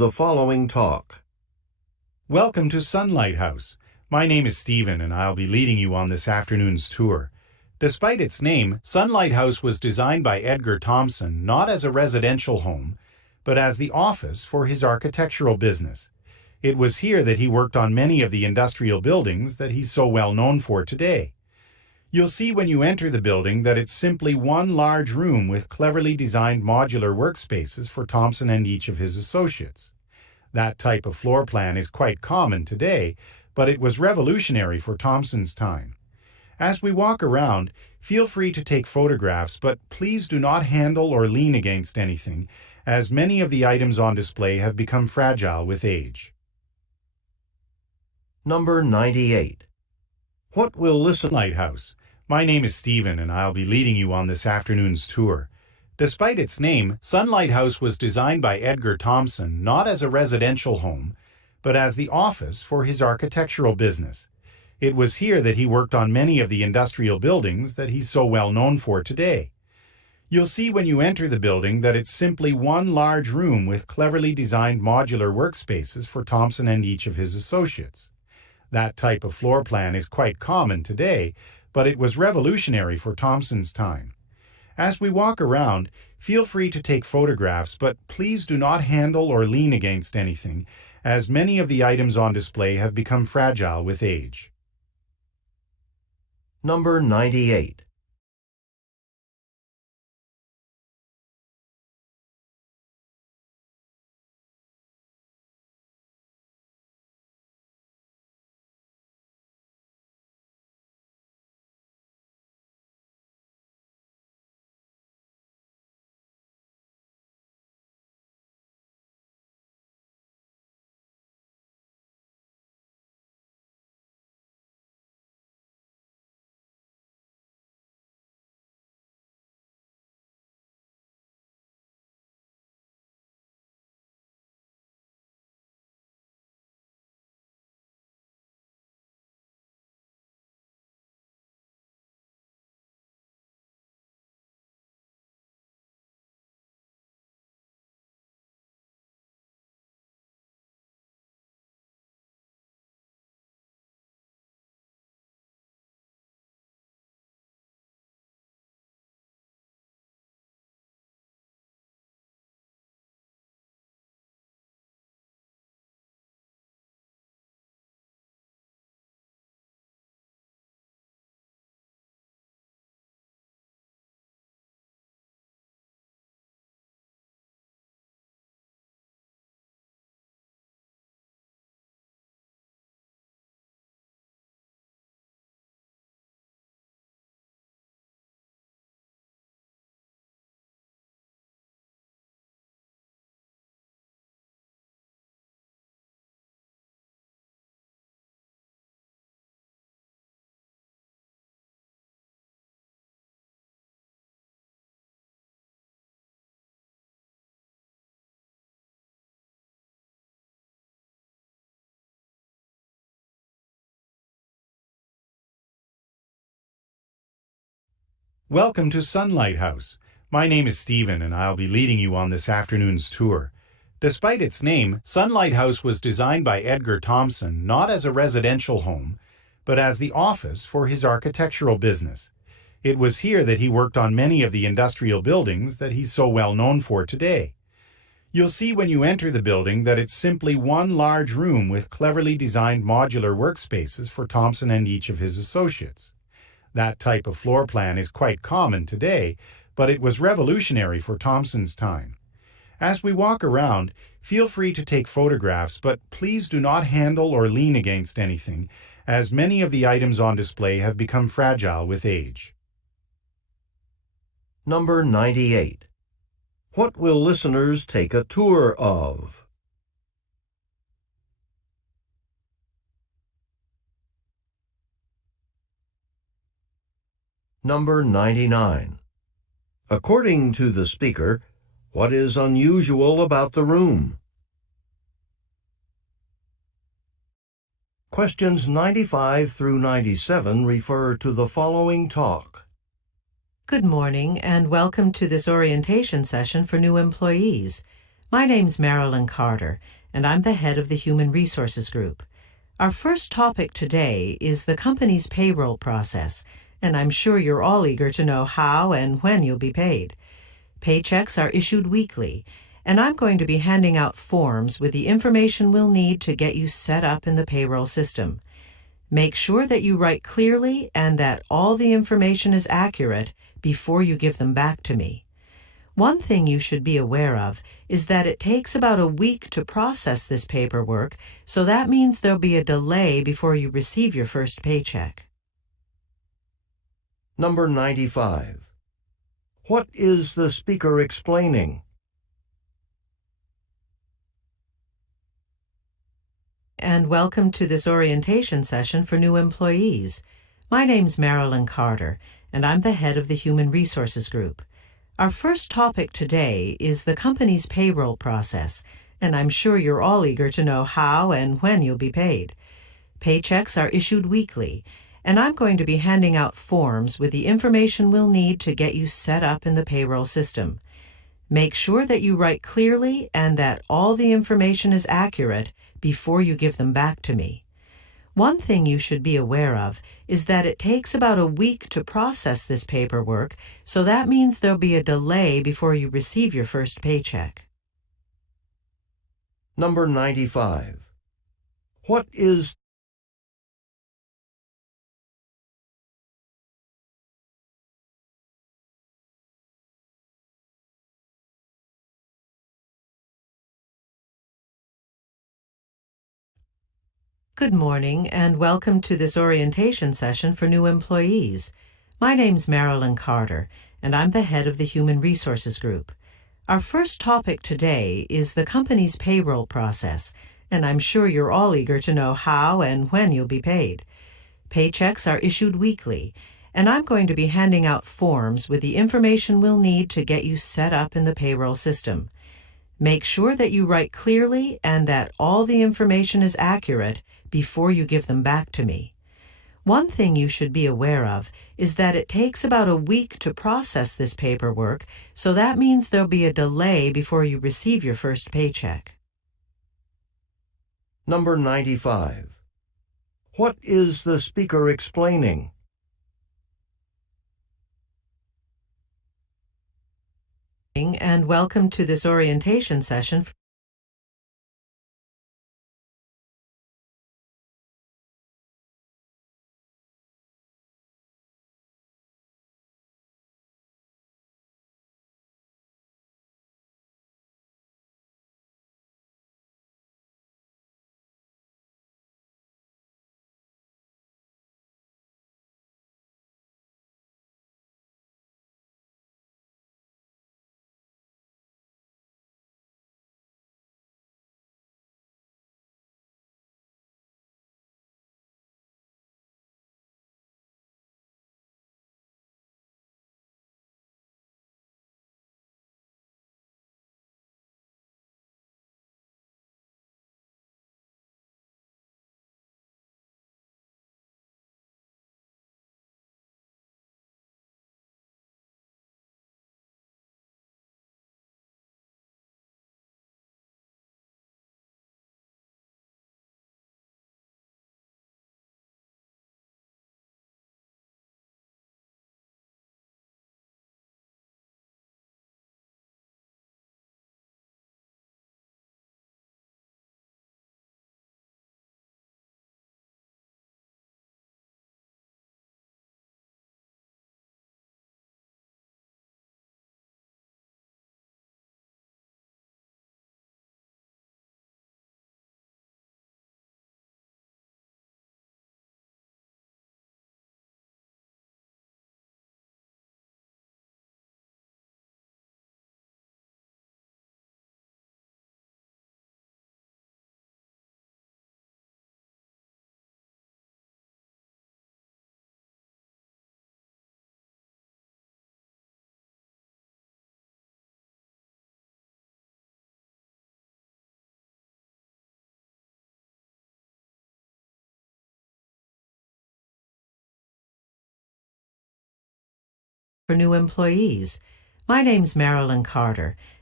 the following talk. Welcome to Sunlight House. My name is Stephen, and I'll be leading you on this afternoon's tour. Despite its name, Sunlight House was designed by Edgar Thomson not as a residential home, but as the office for his architectural business. It was here that he worked on many of the industrial buildings that he's so well known for today. You'll see when you enter the building that it's simply one large room with cleverly designed modular workspaces for Thomson and each of his associates. That type of floor plan is quite common today, but it was revolutionary for Thomson's time. As we walk around, feel free to take photographs, but please do not handle or lean against anything, as many of the items on display have become fragile with age. Number 98. What will listen? Lighthouse. My name is Stephen, and I'll be leading you on this afternoon's tour. Despite its name, Sunlight House was designed by Edgar Thomson not as a residential home, but as the office for his architectural business. It was here that he worked on many of the industrial buildings that he's so well known for today. You'll see when you enter the building that it's simply one large room with cleverly designed modular workspaces for Thomson and each of his associates. That type of floor plan is quite common today, but it was revolutionary for Thomson's time. As we walk around, feel free to take photographs, but please do not handle or lean against anything, as many of the items on display have become fragile with age. Number 98. Welcome to Sunlight House. My name is Stephen, and I'll be leading you on this afternoon's tour. Despite its name, Sunlight House was designed by Edgar Thomson not as a residential home, but as the office for his architectural business. It was here that he worked on many of the industrial buildings that he's so well known for today. You'll see when you enter the building that it's simply one large room with cleverly designed modular workspaces for Thomson and each of his associates. That type of floor plan is quite common today, but it was revolutionary for Thomson's time. As we walk around, feel free to take photographs, but please do not handle or lean against anything, as many of the items on display have become fragile with age. Number 98. What will listeners take a tour of? Number 99. According to the speaker, what is unusual about the room? Questions 95 through 97 refer to the following talk. Good morning and welcome to this orientation session for new employees. My name's Marilyn Carter, and I'm the head of the Human Resources Group. Our first topic today is the company's payroll process, and I'm sure you're all eager to know how and when you'll be paid. Paychecks are issued weekly, and I'm going to be handing out forms with the information we'll need to get you set up in the payroll system. Make sure that you write clearly and that all the information is accurate before you give them back to me. One thing you should be aware of is that it takes about a week to process this paperwork, so that means there'll be a delay before you receive your first paycheck. Number 95. What is the speaker explaining? And welcome to this orientation session for new employees. My name's Marilyn Carter, and I'm the head of the Human Resources Group. Our first topic today is the company's payroll process, and I'm sure you're all eager to know how and when you'll be paid. Paychecks are issued weekly, and I'm going to be handing out forms with the information we'll need to get you set up in the payroll system. Make sure that you write clearly and that all the information is accurate before you give them back to me. One thing you should be aware of is that it takes about a week to process this paperwork, so that means there'll be a delay before you receive your first paycheck. Number 95. What is Good morning, and welcome to this orientation session for new employees. My name's Marilyn Carter, and I'm the head of the Human Resources Group. Our first topic today is the company's payroll process, and I'm sure you're all eager to know how and when you'll be paid. Paychecks are issued weekly, and I'm going to be handing out forms with the information we'll need to get you set up in the payroll system. Make sure that you write clearly and that all the information is accurate before you give them back to me. One thing you should be aware of is that it takes about a week to process this paperwork, so that means there'll be a delay before you receive your first paycheck. Number 95. What is the speaker explaining? And welcome to this orientation session for new employees. My name's Marilyn Carter,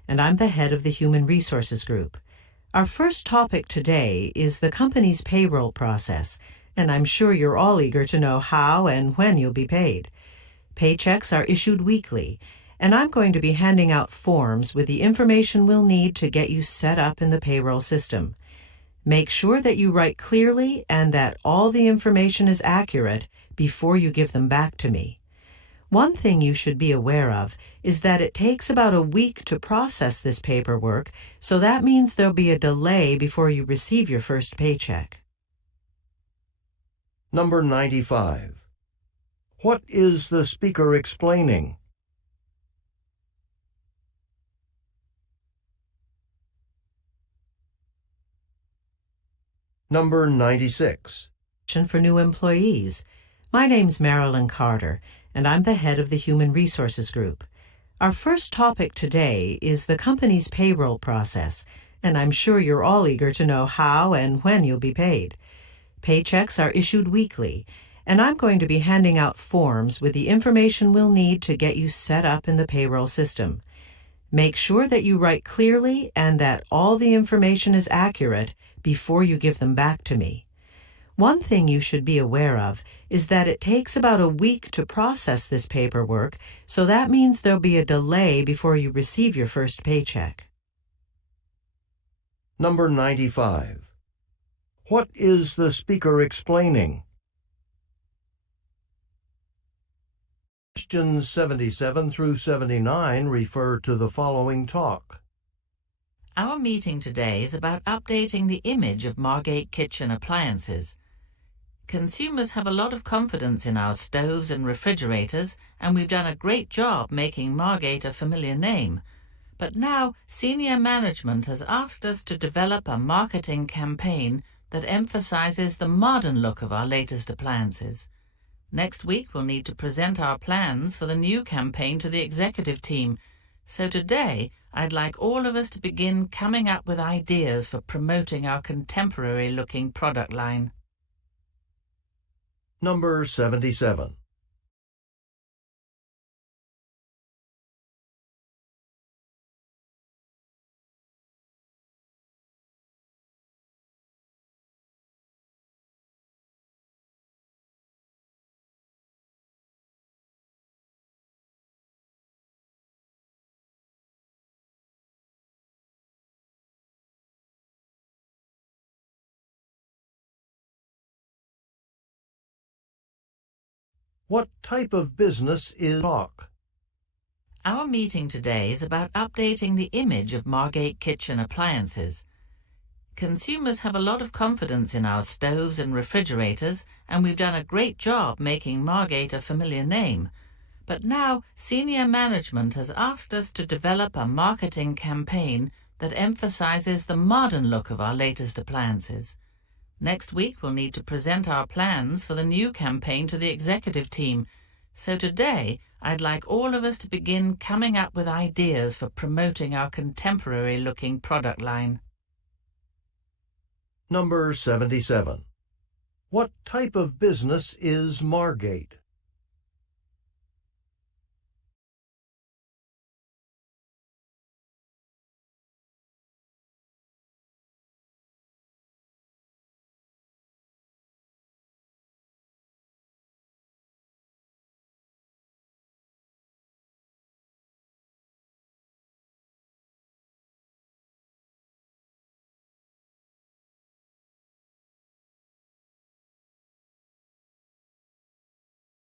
and I'm the head of the Human Resources Group. Our first topic today is the company's payroll process, and I'm sure you're all eager to know how and when you'll be paid. Paychecks are issued weekly, and I'm going to be handing out forms with the information we'll need to get you set up in the payroll system. Make sure that you write clearly and that all the information is accurate before you give them back to me. One thing you should be aware of is that it takes about a week to process this paperwork, so that means there'll be a delay before you receive your first paycheck. Number 95. What is the speaker explaining? Number 96. For new employees. My name's Marilyn Carter, and I'm the head of the Human Resources Group. Our first topic today is the company's payroll process, and I'm sure you're all eager to know how and when you'll be paid. Paychecks are issued weekly, and I'm going to be handing out forms with the information we'll need to get you set up in the payroll system. Make sure that you write clearly and that all the information is accurate before you give them back to me. One thing you should be aware of is that it takes about a week to process this paperwork, so that means there'll be a delay before you receive your first paycheck. Number 95. What is the speaker explaining? Questions 77 through 79 refer to the following talk. Our meeting today is about updating the image of Margate kitchen appliances. Consumers have a lot of confidence in our stoves and refrigerators, and we've done a great job making Margate a familiar name. But now, senior management has asked us to develop a marketing campaign that emphasizes the modern look of our latest appliances. Next week, we'll need to present our plans for the new campaign to the executive team. So today, I'd like all of us to begin coming up with ideas for promoting our contemporary-looking product line. Number 77. What type of business is talk? Our meeting today is about updating the image of Margate kitchen appliances. Consumers have a lot of confidence in our stoves and refrigerators, and we've done a great job making Margate a familiar name. But now, senior management has asked us to develop a marketing campaign that emphasizes the modern look of our latest appliances. Next week, we'll need to present our plans for the new campaign to the executive team. So today, I'd like all of us to begin coming up with ideas for promoting our contemporary-looking product line. Number 77. What type of business is Margate?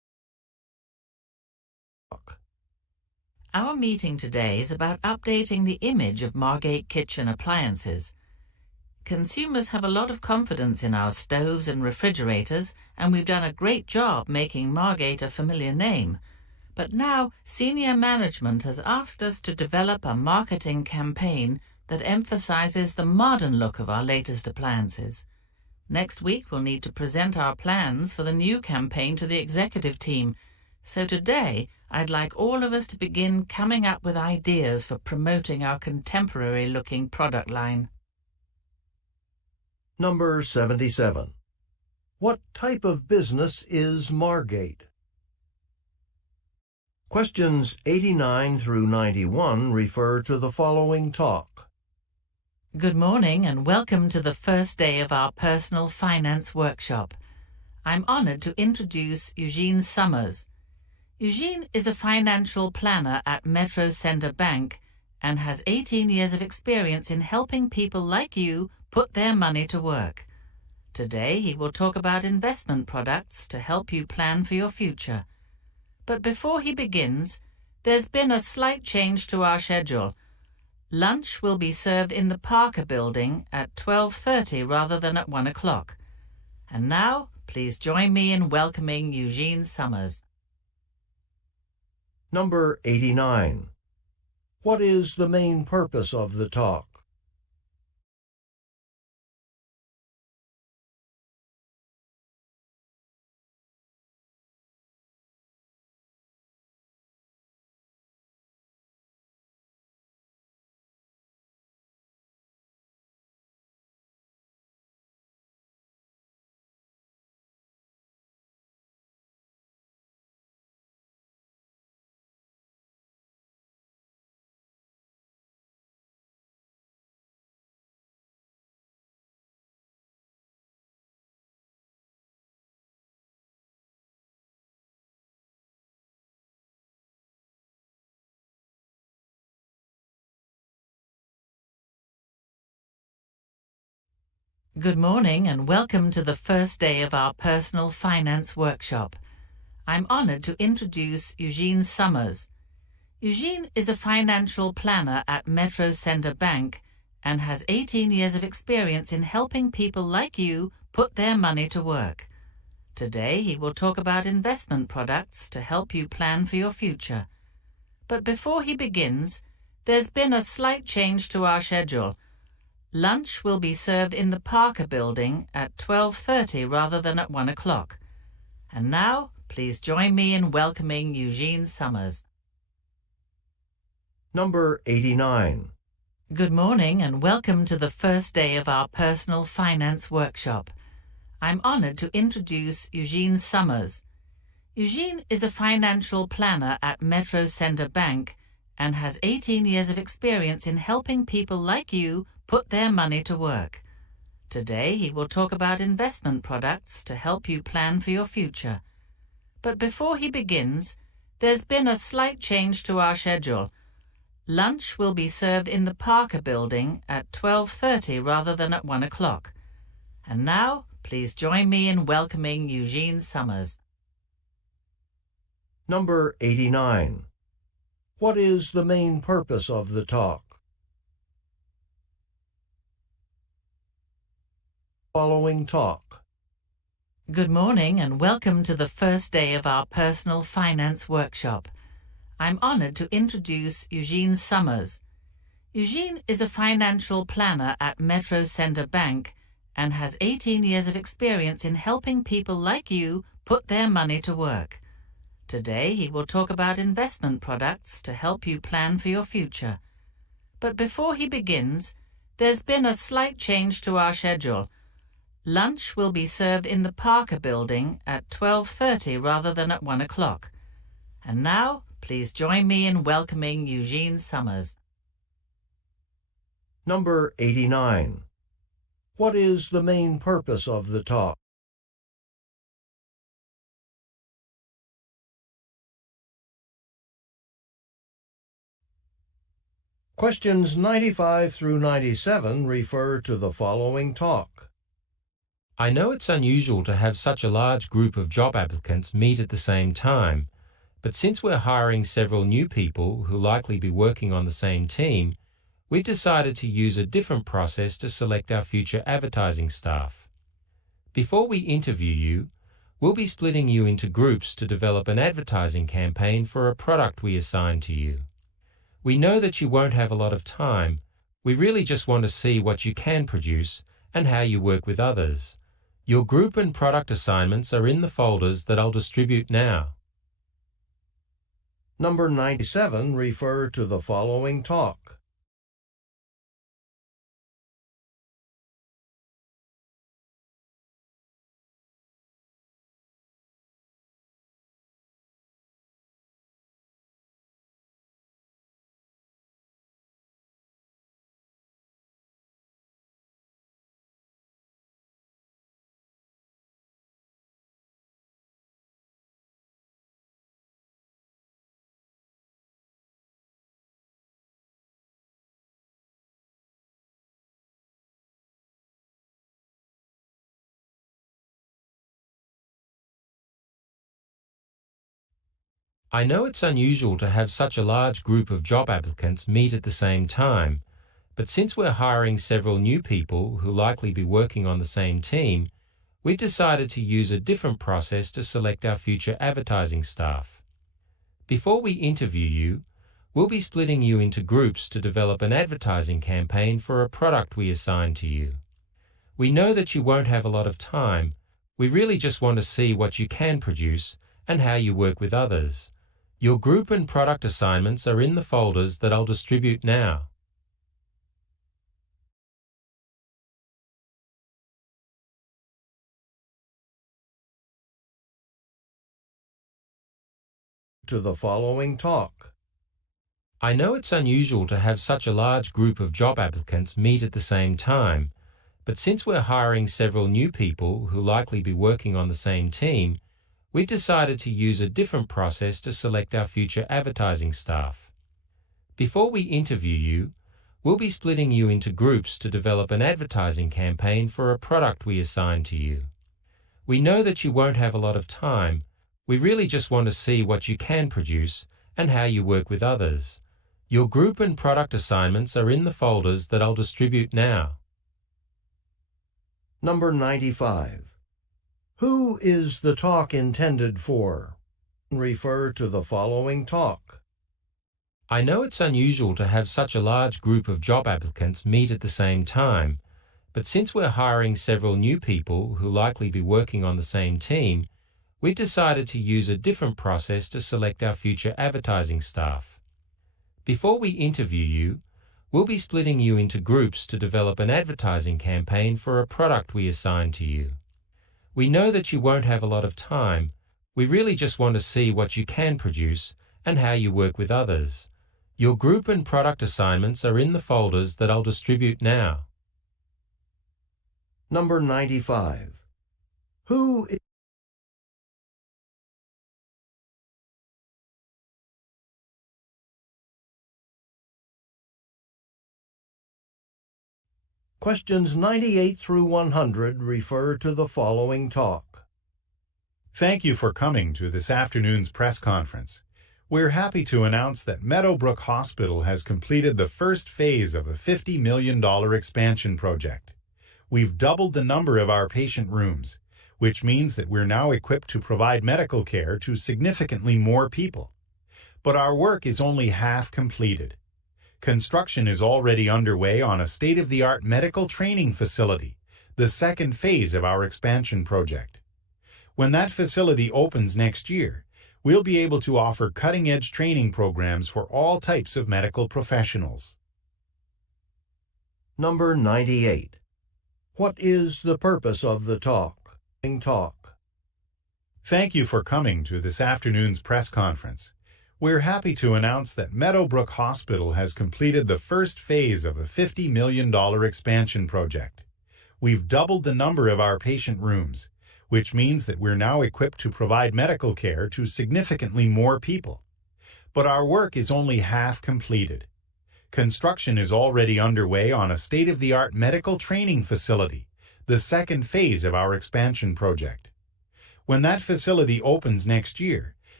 Our meeting today is about updating the image of Margate kitchen appliances. Consumers have a lot of confidence in our stoves and refrigerators, and we've done a great job making Margate a familiar name. But now, senior management has asked us to develop a marketing campaign that emphasizes the modern look of our latest appliances. Next week, we'll need to present our plans for the new campaign to the executive team. So today, I'd like all of us to begin coming up with ideas for promoting our contemporary-looking product line. Number 77. What type of business is Margate? Questions 89 through 91 refer to the following talk. Good morning and welcome to the first day of our personal finance workshop. I'm honored to introduce Eugene Summers. Eugene is a financial planner at Metro Center Bank and has 18 years of experience in helping people like you put their money to work. Today he will talk about investment products to help you plan for your future. But before he begins, there's been a slight change to our schedule. Lunch will be served in the Parker Building at 12:30 rather than at 1 o'clock. And now, please join me in welcoming Eugene Summers. Number 89. What is the main purpose of the talk? Good morning and welcome to the first day of our personal finance workshop. I'm honored to introduce Eugene Summers. Eugene is a financial planner at Metro Center Bank and has 18 years of experience in helping people like you put their money to work. Today he will talk about investment products to help you plan for your future. But before he begins, there's been a slight change to our schedule. Lunch will be served in the Parker Building at 12:30 rather than at 1 o'clock. And now, please join me in welcoming Eugene Summers. Number 89. Good morning and welcome to the first day of our personal finance workshop. I'm honored to introduce Eugene Summers. Eugene is a financial planner at Metro Center Bank and has 18 years of experience in helping people like you put their money to work. Today he will talk about investment products to help you plan for your future. But before he begins, there's been a slight change to our schedule. Lunch will be served in the Parker Building at 12:30 rather than at 1 o'clock. And now, please join me in welcoming Eugene Summers. Number 89. What is the main purpose of the talk? Following talk. Good morning and welcome to the first day of our personal finance workshop. I'm honored to introduce Eugene Summers. Eugene is a financial planner at Metro Center Bank and has 18 years of experience in helping people like you put their money to work. Today he will talk about investment products to help you plan for your future. But before he begins, there's been a slight change to our schedule. Lunch will be served in the Parker Building at 12:30 rather than at 1 o'clock. And now, please join me in welcoming Eugene Summers. Number 89. What is the main purpose of the talk? Questions 95 through 97 refer to the following talk. I know it's unusual to have such a large group of job applicants meet at the same time, But since we're hiring several new people who'll likely be working on the same team, we've decided to use a different process to select our future advertising staff. Before we interview you, we'll be splitting you into groups to develop an advertising campaign for a product we assign to you. We know that you won't have a lot of time. We really just want to see what you can produce and how you work with others. Your group and product assignments are in the folders that I'll distribute now. Number 97, refer to the following talk. I know it's unusual to have such a large group of job applicants meet at the same time, but since we're hiring several new people who'll likely be working on the same team, we've decided to use a different process to select our future advertising staff. Before we interview you, we'll be splitting you into groups to develop an advertising campaign for a product we assign to you. We know that you won't have a lot of time. We really just want to see what you can produce and how you work with others. Your group and product assignments are in the folders that I'll distribute now. To the following talk. I know it's unusual to have such a large group of job applicants meet at the same time, but since we're hiring several new people who'll likely be working on the same team, we've decided to use a different process to select our future advertising staff. Before we interview you, we'll be splitting you into groups to develop an advertising campaign for a product we assign to you. We know that you won't have a lot of time. We really just want to see what you can produce and how you work with others. Your group and product assignments are in the folders that I'll distribute now. Number 95. Who is the talk intended for? Refer to the following talk. I know it's unusual to have such a large group of job applicants meet at the same time, but since we're hiring several new people who'll likely be working on the same team, we've decided to use a different process to select our future advertising staff. Before we interview you, we'll be splitting you into groups to develop an advertising campaign for a product we assign to you. We know that you won't have a lot of time. We really just want to see what you can produce and how you work with others. Your group and product assignments are in the folders that I'll distribute now. Number 95. Who is Questions 98 through 100 refer to the following talk. Thank you for coming to this afternoon's press conference. We're happy to announce that Meadowbrook Hospital has completed the first phase of a $50 million expansion project. We've doubled the number of our patient rooms, which means that we're now equipped to provide medical care to significantly more people. But our work is only half completed. Construction is already underway on a state-of-the-art medical training facility, the second phase of our expansion project. When that facility opens next year, we'll be able to offer cutting-edge training programs for all types of medical professionals. Number 98. What is the purpose of the talk? Thank you for coming to this afternoon's press conference. We're happy to announce that Meadowbrook Hospital has completed the first phase of a $50 million expansion project. We've doubled the number of our patient rooms, which means that we're now equipped to provide medical care to significantly more people. But our work is only half completed. Construction is already underway on a state-of-the-art medical training facility, the second phase of our expansion project. When that facility opens next year,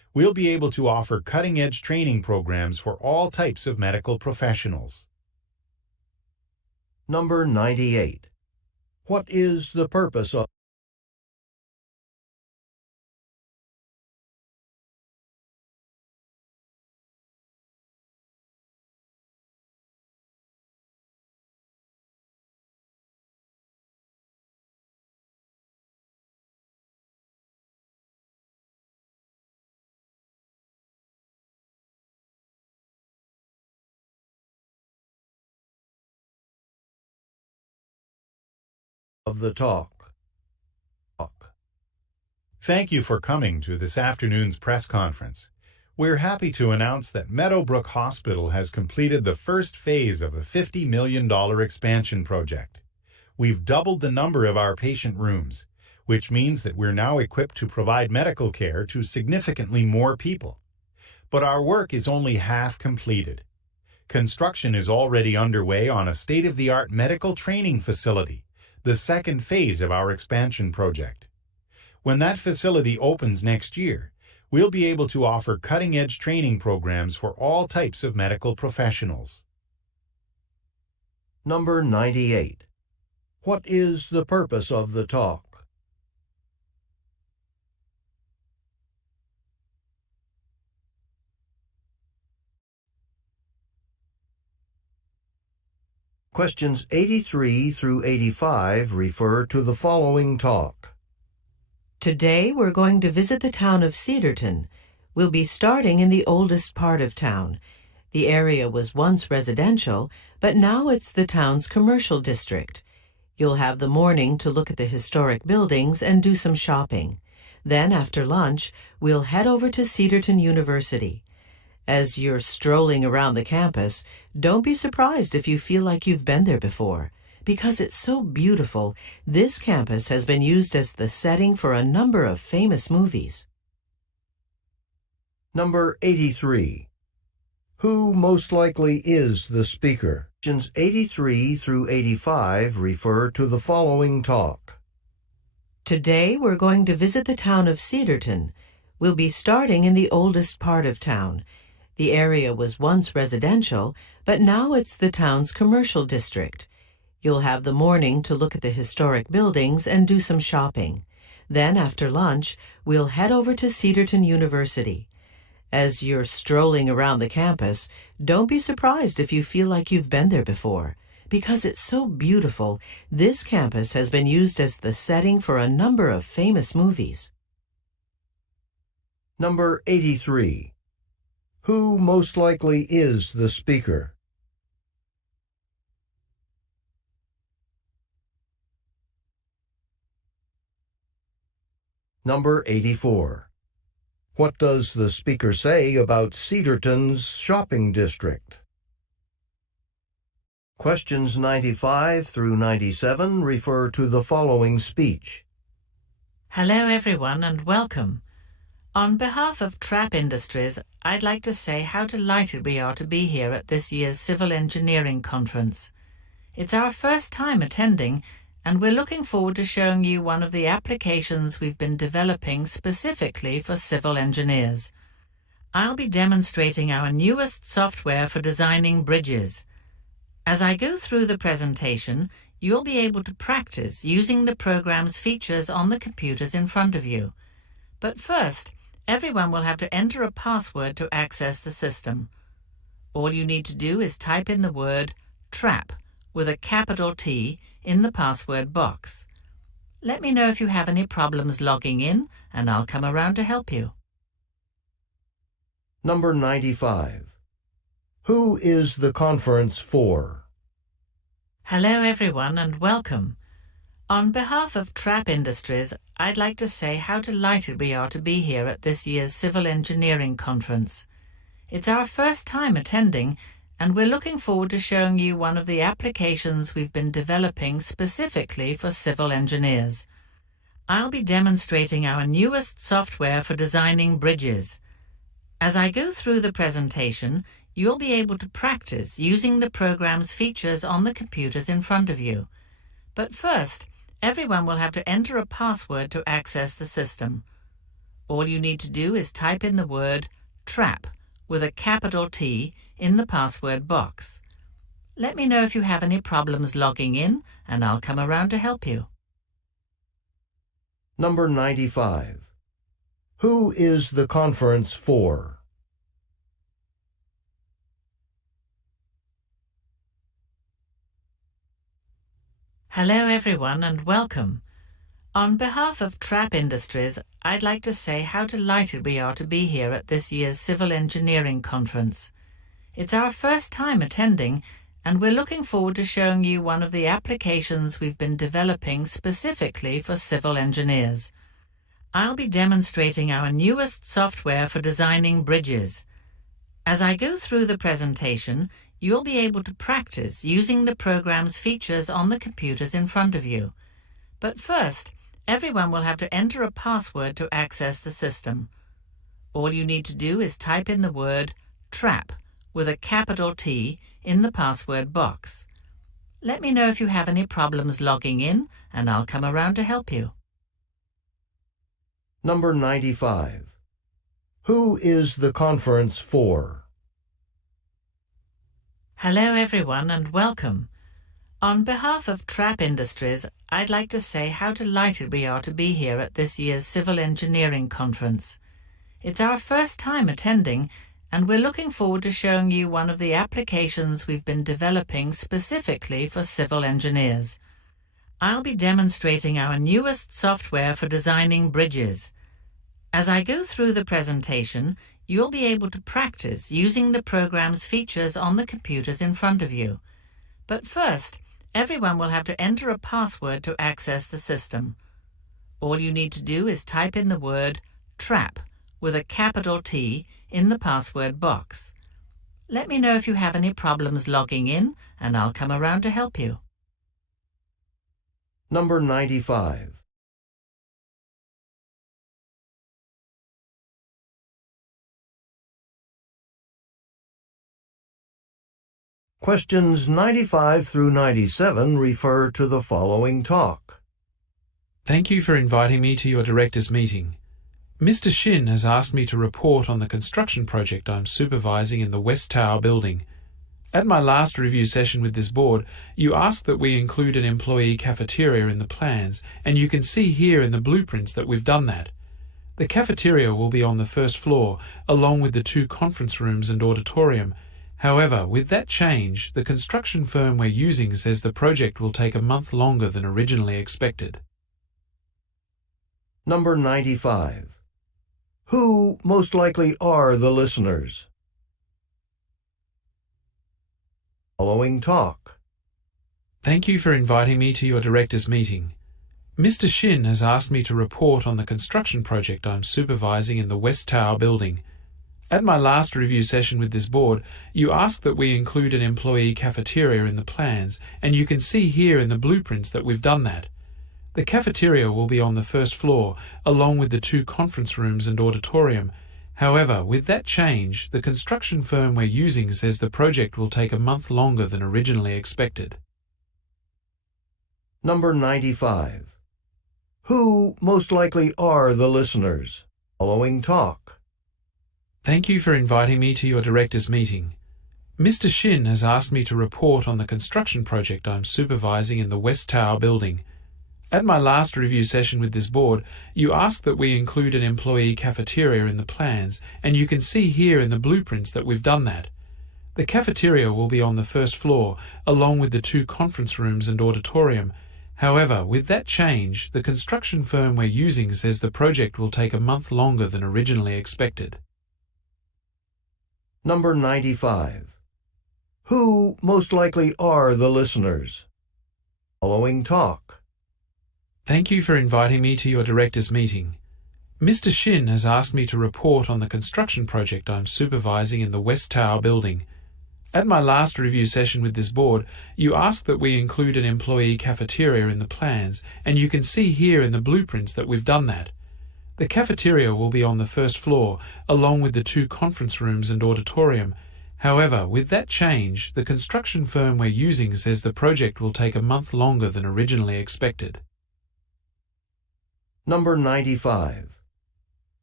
we'll be able to offer cutting-edge training programs for all types of medical professionals. Number 98. What is the purpose of the talk? Thank you for coming to this afternoon's press conference. We're happy to announce that Meadowbrook Hospital has completed the first phase of a $50 million expansion project. We've doubled the number of our patient rooms, which means that we're now equipped to provide medical care to significantly more people. But our work is only half completed. Construction is already underway on a state-of-the-art medical training facility, the second phase of our expansion project. When that facility opens next year, we'll be able to offer cutting-edge training programs for all types of medical professionals. Number 98. What is the purpose of the talk? Questions 83 through 85 refer to the following talk. Today we're going to visit the town of Cedarton. We'll be starting in the oldest part of town. The area was once residential, but now it's the town's commercial district. You'll have the morning to look at the historic buildings and do some shopping. Then, after lunch, we'll head over to Cedarton University. As you're strolling around the campus, don't be surprised if you feel like you've been there before. Because it's so beautiful, this campus has been used as the setting for a number of famous movies. Number 83. Who most likely is the speaker? Questions 83 through 85 refer to the following talk. Today we're going to visit the town of Cedarton. We'll be starting in the oldest part of town. The area was once residential, but now it's the town's commercial district. You'll have the morning to look at the historic buildings and do some shopping. Then, after lunch, we'll head over to Cedarton University. As you're strolling around the campus, don't be surprised if you feel like you've been there before. Because it's so beautiful, this campus has been used as the setting for a number of famous movies. Number 83. Who most likely is the speaker? Number 84. What does the speaker say about Cedarton's shopping district? Questions 95 through 97 refer to the following speech. Hello everyone and welcome. On behalf of Trapp Industries, I'd like to say how delighted we are to be here at this year's Civil Engineering Conference. It's our first time attending, and we're looking forward to showing you one of the applications we've been developing specifically for civil engineers. I'll be demonstrating our newest software for designing bridges. As I go through the presentation, you'll be able to practice using the program's features on the computers in front of you. But first, everyone will have to enter a password to access the system. All you need to do is type in the word TRAP with a capital T in the password box. Let me know if you have any problems logging in, and I'll come around to help you. Number 95. Who is the conference for? Hello everyone and welcome. On behalf of Trapp Industries, I'd like to say how delighted we are to be here at this year's Civil Engineering Conference. It's our first time attending, and we're looking forward to showing you one of the applications we've been developing specifically for civil engineers. I'll be demonstrating our newest software for designing bridges. As I go through the presentation, you'll be able to practice using the program's features on the computers in front of you. But first, everyone will have to enter a password to access the system. All you need to do is type in the word TRAP with a capital T in the password box. Let me know if you have any problems logging in, and I'll come around to help you. Number 95. Who is the conference for? Hello everyone and welcome. On behalf of Trap Industries, I'd like to say how delighted we are to be here at this year's Civil Engineering Conference. It's our first time attending, and we're looking forward to showing you one of the applications we've been developing specifically for civil engineers. I'll be demonstrating our newest software for designing bridges. As I go through the presentation, you'll be able to practice using the program's features on the computers in front of you. But first, everyone will have to enter a password to access the system. All you need to do is type in the word TRAP with a capital T in the password box. Let me know if you have any problems logging in, and I'll come around to help you. Number 95. Who is the conference for? Hello everyone and welcome. On behalf of Trap Industries, I'd like to say how delighted we are to be here at this year's Civil Engineering Conference. It's our first time attending, and we're looking forward to showing you one of the applications we've been developing specifically for civil engineers. I'll be demonstrating our newest software for designing bridges. As I go through the presentation, you'll be able to practice using the program's features on the computers in front of you. But first, everyone will have to enter a password to access the system. All you need to do is type in the word TRAP with a capital T in the password box. Let me know if you have any problems logging in, and I'll come around to help you. Number 95. Questions 95 through 97 refer to the following talk. Thank you for inviting me to your directors' meeting. Mr. Shin has asked me to report on the construction project I'm supervising in the West Tower building. At my last review session with this board, you asked that we include an employee cafeteria in the plans, and you can see here in the blueprints that we've done that. The cafeteria will be on the first floor, along with the 2 conference rooms and auditorium. However, with that change, the construction firm we're using says the project will take a month longer than originally expected. Number 95. Who most likely are the listeners? Following talk. Thank you for inviting me to your directors' meeting. Mr. Shin has asked me to report on the construction project I'm supervising in the West Tower building. At my last review session with this board, you asked that we include an employee cafeteria in the plans, and you can see here in the blueprints that we've done that. The cafeteria will be on the first floor, along with the 2 conference rooms and auditorium. However, with that change, the construction firm we're using says the project will take a month longer than originally expected. Number 95. Who most likely are the listeners? Following talk. Thank you for inviting me to your directors' meeting. Mr. Shin has asked me to report on the construction project I'm supervising in the West Tower building. At my last review session with this board, you asked that we include an employee cafeteria in the plans, and you can see here in the blueprints that we've done that. The cafeteria will be on the first floor, along with the 2 conference rooms and auditorium. However, with that change, the construction firm we're using says the project will take a month longer than originally expected. Number 95. Who most likely are the listeners? Following talk. Thank you for inviting me to your directors' meeting. Mr. Shin has asked me to report on the construction project I'm supervising in the West Tower building. At my last review session with this board, you asked that we include an employee cafeteria in the plans, and you can see here in the blueprints that we've done that. The cafeteria will be on the first floor, along with the 2 conference rooms and auditorium. However, with that change, the construction firm we're using says the project will take a month longer than originally expected. Number 95.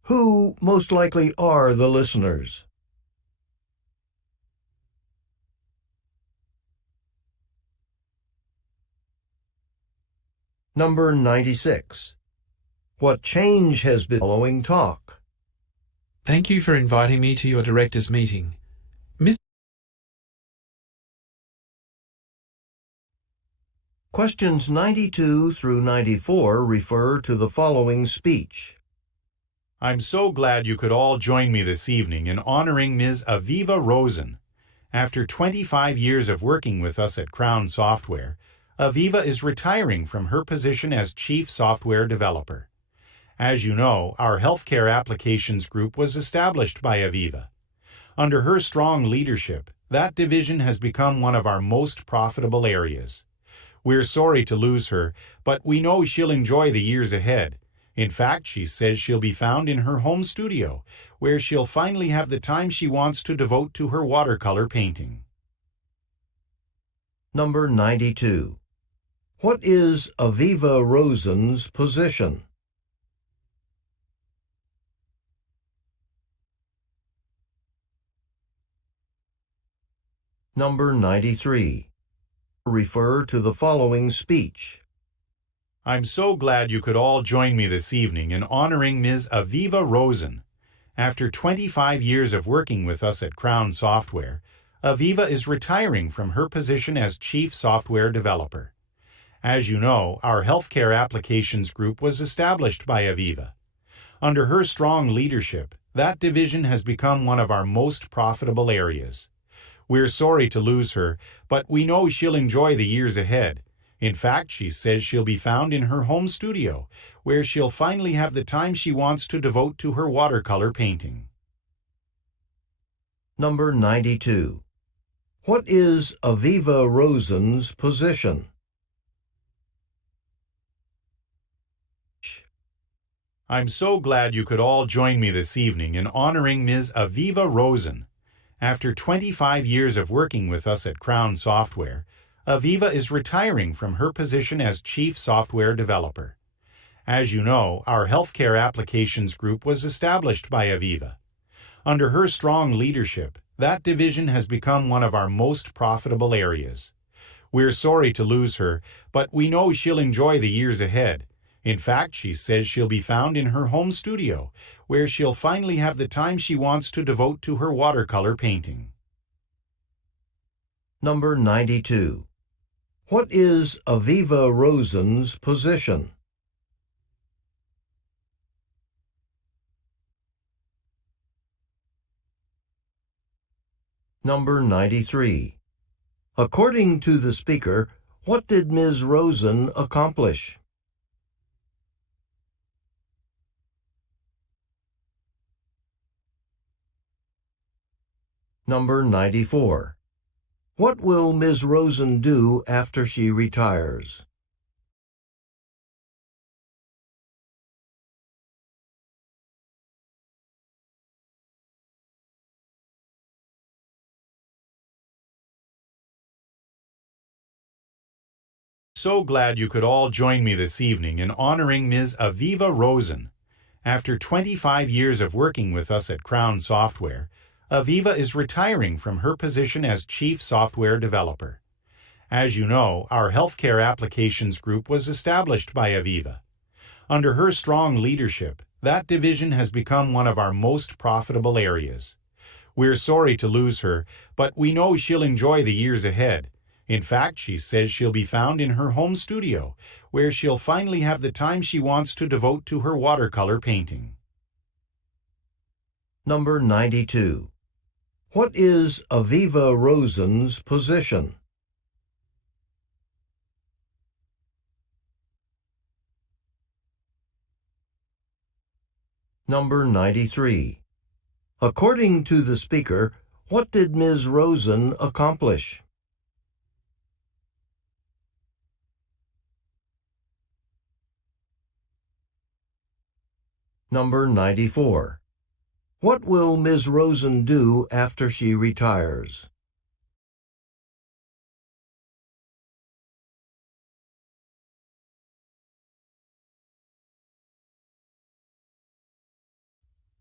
Who most likely are the listeners? Number 96. What change has been following talk? Thank you for inviting me to your directors' meeting. Questions 92 through 94 refer to the following speech. I'm so glad you could all join me this evening in honoring Ms. Aviva Rosen. After 25 years of working with us at Crown Software, Aviva is retiring from her position as Chief Software Developer. As you know, our healthcare applications group was established by Aviva. Under her strong leadership, that division has become one of our most profitable areas. We're sorry to lose her, but we know she'll enjoy the years ahead. In fact, she says she'll be found in her home studio, where she'll finally have the time she wants to devote to her watercolor painting. Number 92. What is Aviva Rosen's position? Number 93. Refer to the following speech. I'm so glad you could all join me this evening in honoring Ms. Aviva Rosen. After 25 years of working with us at Crown Software, Aviva is retiring from her position as Chief Software Developer. As you know, our healthcare applications group was established by Aviva. Under her strong leadership, that division has become one of our most profitable areas. We're sorry to lose her, but we know she'll enjoy the years ahead. In fact, she says she'll be found in her home studio, where she'll finally have the time she wants to devote to her watercolor painting. Number 92. What is Aviva Rosen's position? I'm so glad you could all join me this evening in honoring Ms. Aviva Rosen. After 25 years of working with us at Crown Software, Aviva is retiring from her position as Chief Software Developer. As you know, our healthcare applications group was established by Aviva. Under her strong leadership, that division has become one of our most profitable areas. We're sorry to lose her, but we know she'll enjoy the years ahead. In fact, she says she'll be found in her home studio, where she'll finally have the time she wants to devote to her watercolor painting. Number 92. What is Aviva Rosen's position? Number 93. According to the speaker, what did Ms. Rosen accomplish? Number 94. What will Ms. Rosen do after she retires? So glad you could all join me this evening in honoring Ms. Aviva Rosen. After 25 years of working with us at Crown Software, Aviva is retiring from her position as Chief Software Developer. As you know, our healthcare applications group was established by Aviva. Under her strong leadership, that division has become one of our most profitable areas. We're sorry to lose her, but we know she'll enjoy the years ahead. In fact, she says she'll be found in her home studio, where she'll finally have the time she wants to devote to her watercolor painting. Number 92. What is Aviva Rosen's position? Number 93. According to the speaker, what did Ms. Rosen accomplish? Number 94. What will Ms. Rosen do after she retires?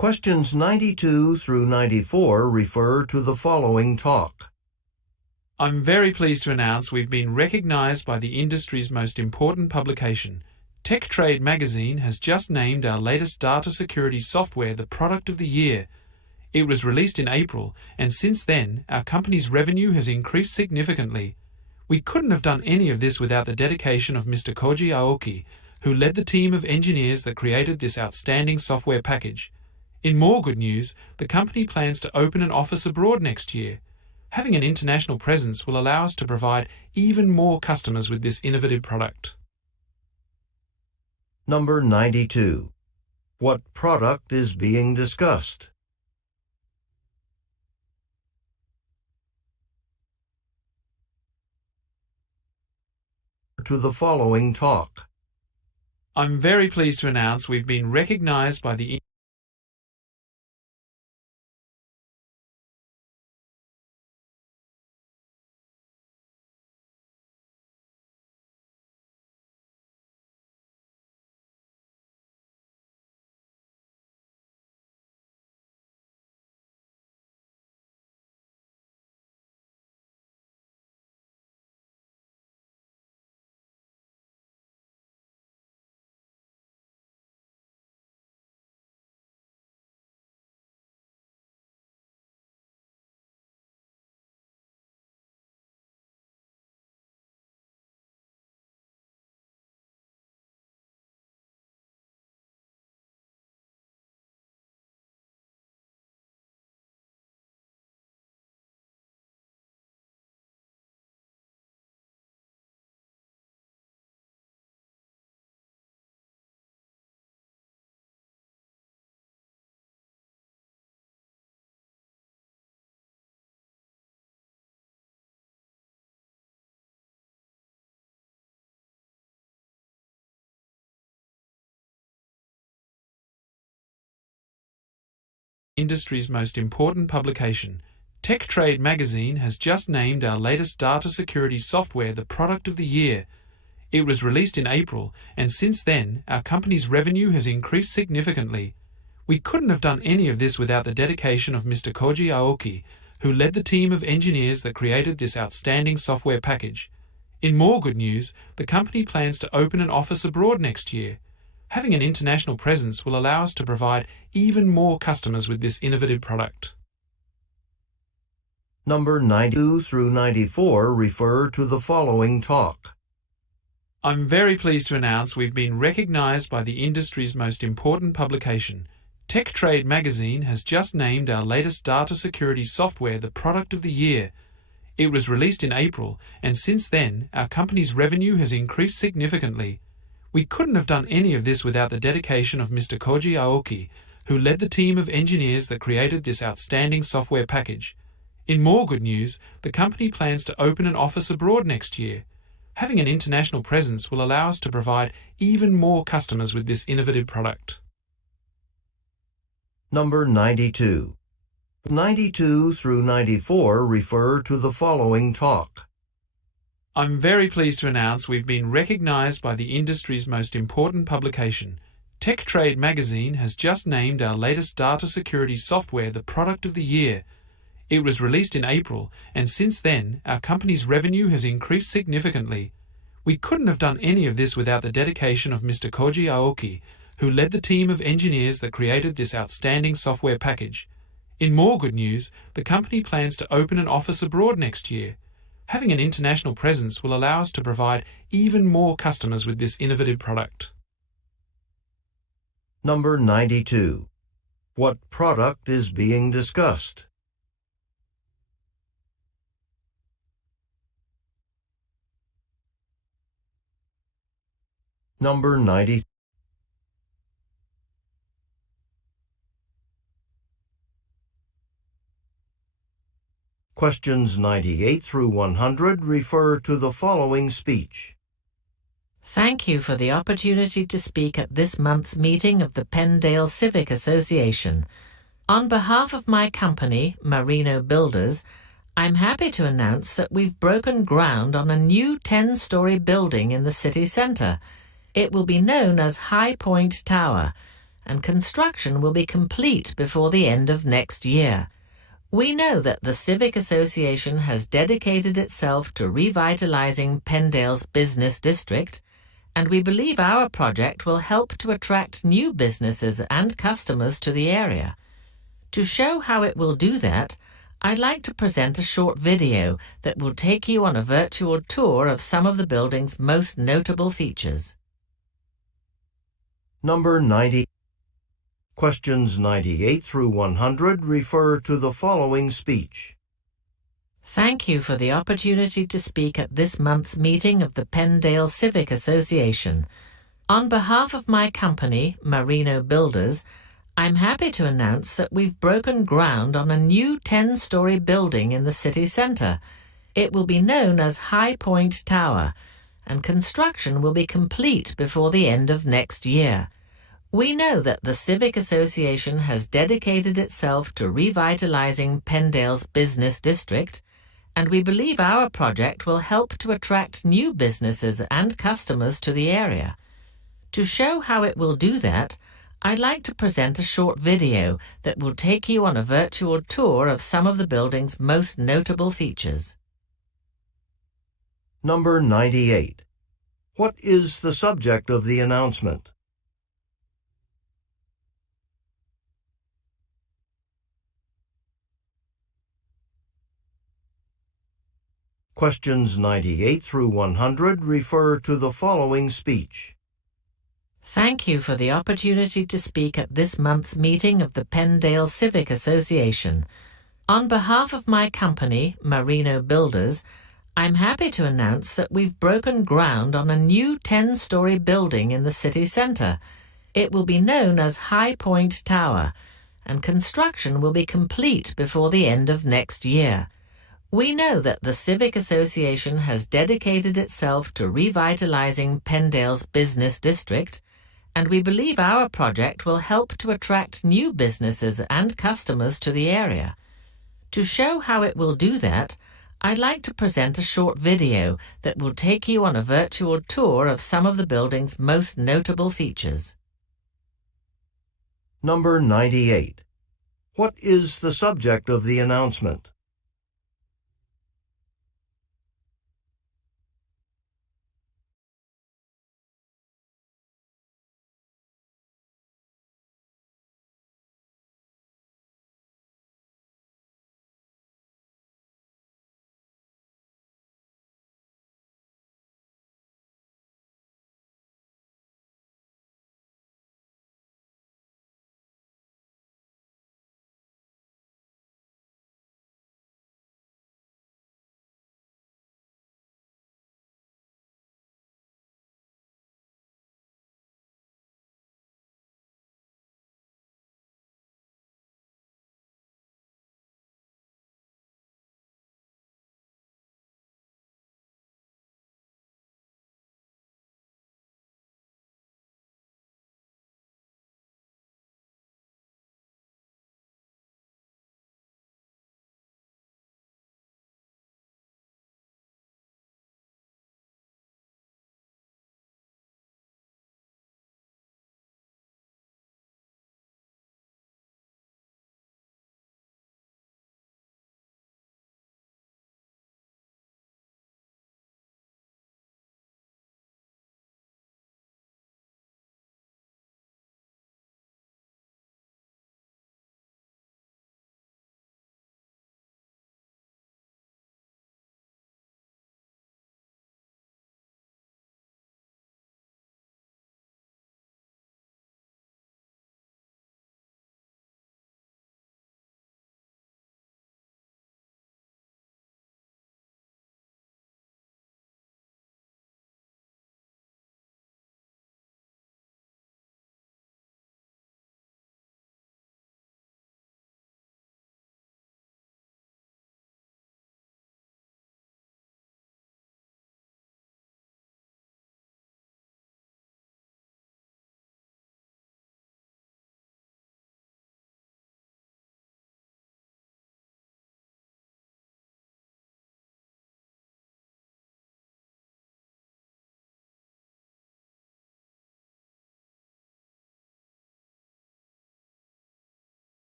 Questions 92 through 94 refer to the following talk. I'm very pleased to announce we've been recognized by the industry's most important publication. Tech Trade magazine has just named our latest data security software the Product of the Year. It was released in April, and since then, our company's revenue has increased significantly. We couldn't have done any of this without the dedication of Mr. Koji Aoki, who led the team of engineers that created this outstanding software package. In more good news, the company plans to open an office abroad next year. Having an international presence will allow us to provide even more customers with this innovative product. Number 92. What product is being discussed? To the following talk. I'm very pleased to announce we've been recognized by the industry's most important publication. Tech Trade magazine has just named our latest data security software the Product of the Year. It was released in April, and since then, our company's revenue has increased significantly. We couldn't have done any of this without the dedication of Mr. Koji Aoki, who led the team of engineers that created this outstanding software package. In more good news, the company plans to open an office abroad next year. Having an international presence will allow us to provide even more customers with this innovative product. Number 92 through 94 refer to the following talk. I'm very pleased to announce we've been recognized by the industry's most important publication. Tech Trade magazine has just named our latest data security software the Product of the Year. It was released in April, and since then, our company's revenue has increased significantly. We couldn't have done any of this without the dedication of Mr. Koji Aoki, who led the team of engineers that created this outstanding software package. In more good news, the company plans to open an office abroad next year. Having an international presence will allow us to provide even more customers with this innovative product. Number 92. 92 through 94 refer to the following talk. I'm very pleased to announce we've been recognized by the industry's most important publication. Tech Trade magazine has just named our latest data security software the Product of the Year. It was released in April, and since then, our company's revenue has increased significantly. We couldn't have done any of this without the dedication of Mr. Koji Aoki, who led the team of engineers that created this outstanding software package. In more good news, the company plans to open an office abroad next year. Having an international presence will allow us to provide even more customers with this innovative product. Number 92. What product is being discussed? Number 90. Questions 98 through 100 refer to the following speech. Thank you for the opportunity to speak at this month's meeting of the Pendale Civic Association. On behalf of my company, Marino Builders, I'm happy to announce that we've broken ground on a new 10-story building in the city centre. It will be known as High Point Tower. and construction will be complete before the end of next year. We know that the Civic Association has dedicated itself to revitalizing Pendale's business district, and we believe our project will help to attract new businesses and customers to the area. To show how it will do that, I'd like to present a short video that will take you on a virtual tour of some of the building's most notable features. Number 90. Questions 98 through 100 refer to the following speech. Thank you for the opportunity to speak at this month's meeting of the Pendale Civic Association. On behalf of my company, Marino Builders, I'm happy to announce that we've broken ground on a new 10-story building in the city centre. It will be known as High Point Tower, and construction will be complete before the end of next year. We know that the Civic Association has dedicated itself to revitalizing Pendale's business district, and we believe our project will help to attract new businesses and customers to the area. To show how it will do that, I'd like to present a short video that will take you on a virtual tour of some of the building's most notable features. Number 98. What is the subject of the announcement? Questions 98 through 100 refer to the following speech. Thank you for the opportunity to speak at this month's meeting of the Pendale Civic Association. On behalf of my company, Marino Builders, I'm happy to announce that we've broken ground on a new 10-story building in the city centre. It will be known as High Point Tower, and construction will be complete before the end of next year. We know that the Civic Association has dedicated itself to revitalizing Pendale's business district, and we believe our project will help to attract new businesses and customers to the area. To show how it will do that, I'd like to present a short video that will take you on a virtual tour of some of the building's most notable features. Number 98. What is the subject of the announcement?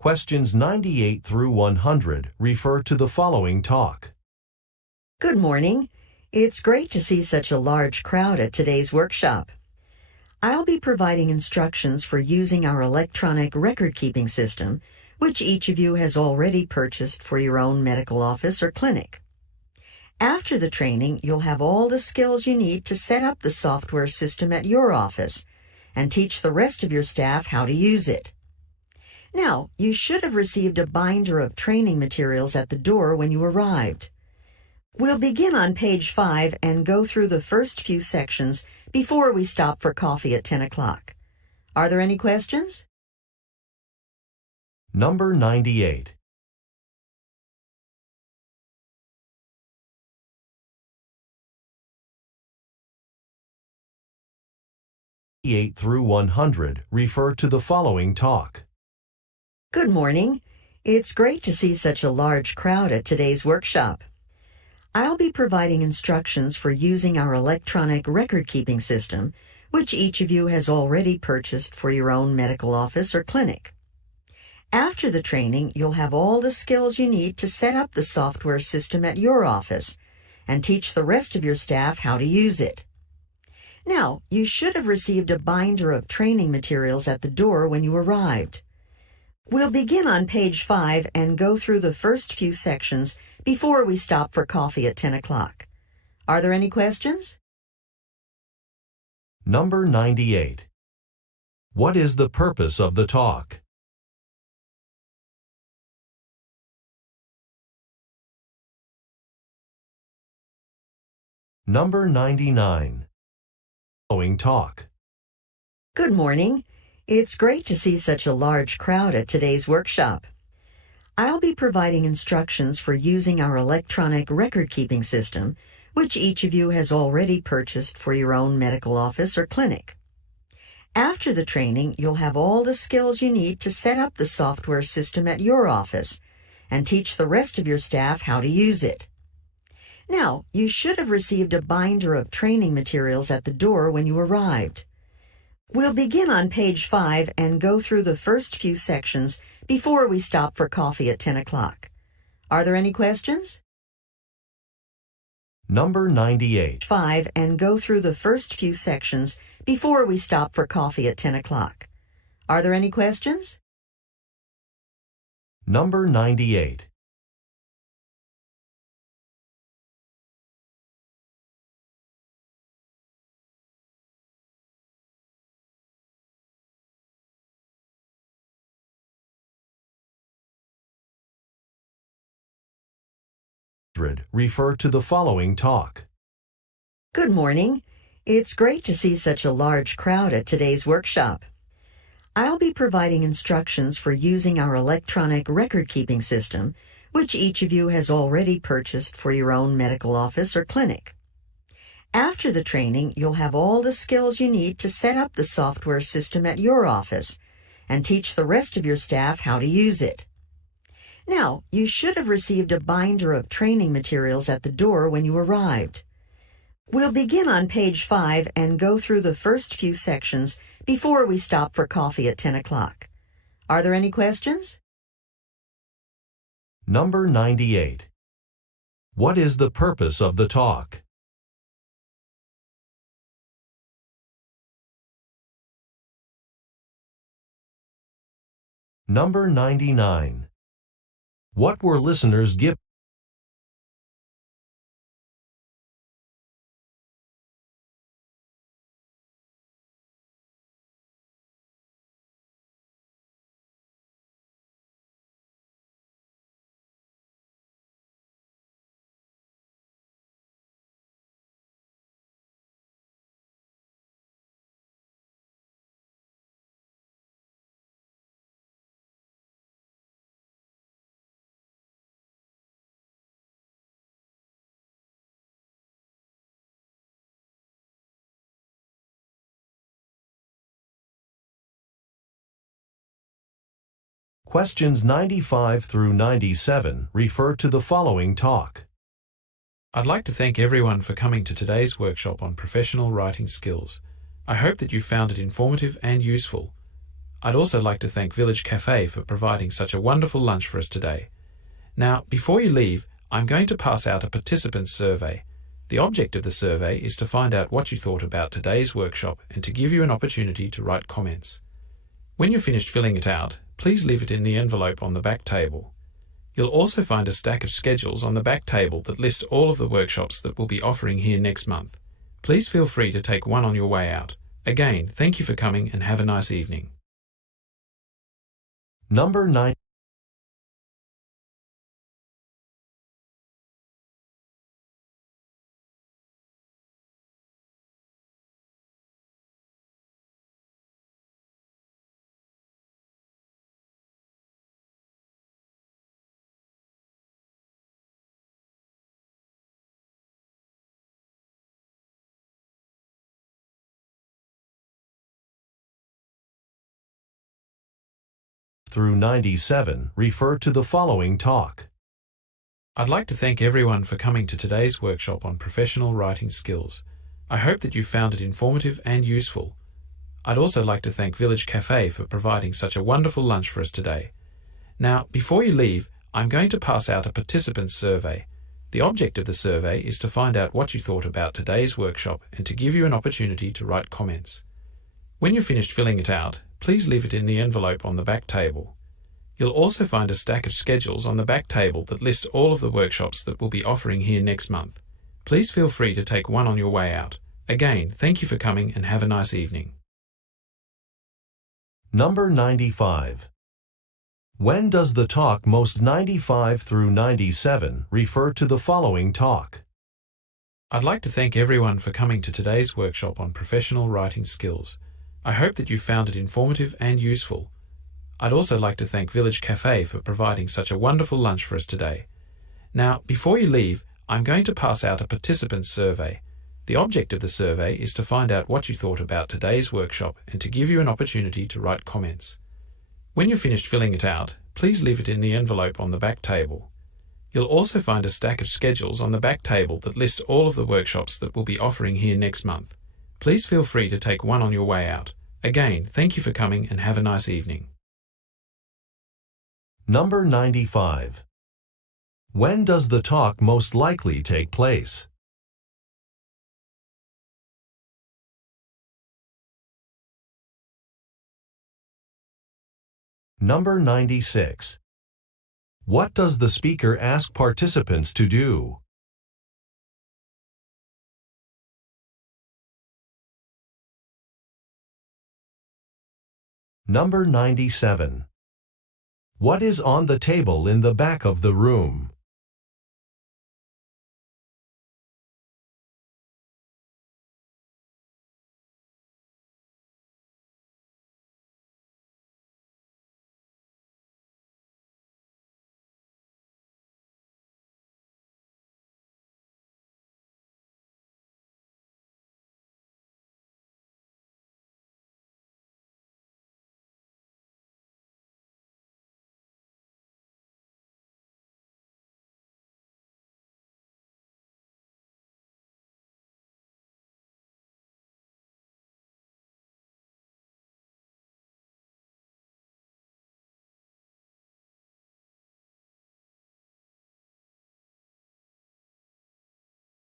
Questions 98 through 100 refer to the following talk. Good morning. It's great to see such a large crowd at today's workshop. I'll be providing instructions for using our electronic record-keeping system, which each of you has already purchased for your own medical office or clinic. After the training, you'll have all the skills you need to set up the software system at your office and teach the rest of your staff how to use it. Now, you should have received a binder of training materials at the door when you arrived. We'll begin on page 5 and go through the first few sections before we stop for coffee at 10 o'clock. Are there any questions? Number 98. Through 100 refer to the following talk. Good morning. It's great to see such a large crowd at today's workshop. I'll be providing instructions for using our electronic record-keeping system, which each of you has already purchased for your own medical office or clinic. After the training, you'll have all the skills you need to set up the software system at your office and teach the rest of your staff how to use it. Now, you should have received a binder of training materials at the door when you arrived. We'll begin on page 5 and go through the first few sections before we stop for coffee at 10 o'clock. Are there any questions? Number 98. What is the purpose of the talk? Number 99. Following talk. Good morning. It's great to see such a large crowd at today's workshop. I'll be providing instructions for using our electronic record-keeping system, which each of you has already purchased for your own medical office or clinic. After the training, you'll have all the skills you need to set up the software system at your office and teach the rest of your staff how to use it. Now, you should have received a binder of training materials at the door when you arrived. We'll begin on page 5 and go through the first few sections before we stop for coffee at 10 o'clock. Are there any questions? Number 98. 5 and go through the first few sections before we stop for coffee at 10 o'clock. Are there any questions? Number 98. Refer to the following talk. Good morning. It's great to see such a large crowd at today's workshop. I'll be providing instructions for using our electronic record-keeping system, which each of you has already purchased for your own medical office or clinic. After the training, you'll have all the skills you need to set up the software system at your office and teach the rest of your staff how to use it. Now, you should have received a binder of training materials at the door when you arrived. We'll begin on page 5 and go through the first few sections before we stop for coffee at 10 o'clock. Are there any questions? Number 98. What is the purpose of the talk? Number 99. What were listeners given? Questions 95 through 97 refer to the following talk. I'd like to thank everyone for coming to today's workshop on professional writing skills. I hope that you found it informative and useful. I'd also like to thank Village Cafe for providing such a wonderful lunch for us today. Now, before you leave, I'm going to pass out a participant survey. The object of the survey is to find out what you thought about today's workshop and to give you an opportunity to write comments. When you're finished filling it out, please leave it in the envelope on the back table. You'll also find a stack of schedules on the back table that list all of the workshops that we'll be offering here next month. Please feel free to take one on your way out. Again, thank you for coming and have a nice evening. Number 9. Through 97 refer to the following talk. I'd like to thank everyone for coming to today's workshop on professional writing skills. I hope that you found it informative and useful. I'd also like to thank Village Cafe for providing such a wonderful lunch for us today. Now, before you leave, I'm going to pass out a participant survey. The object of the survey is to find out what you thought about today's workshop and to give you an opportunity to write comments. When you're finished filling it out, please leave it in the envelope on the back table. You'll also find a stack of schedules on the back table that list all of the workshops that we'll be offering here next month. Please feel free to take one on your way out. Again, thank you for coming and have a nice evening. Number 95. When does the talk most 95 through 97 refer to the following talk? I'd like to thank everyone for coming to today's workshop on professional writing skills. I hope that you found it informative and useful. I'd also like to thank Village Cafe for providing such a wonderful lunch for us today. Now, before you leave, I'm going to pass out a participant survey. The object of the survey is to find out what you thought about today's workshop and to give you an opportunity to write comments. When you're finished filling it out, please leave it in the envelope on the back table. You'll also find a stack of schedules on the back table that list all of the workshops that we'll be offering here next month. Please feel free to take one on your way out. Again, thank you for coming and have a nice evening. Number 95. When does the talk most likely take place? Number 96. What does the speaker ask participants to do? Number 97. What is on the table in the back of the room?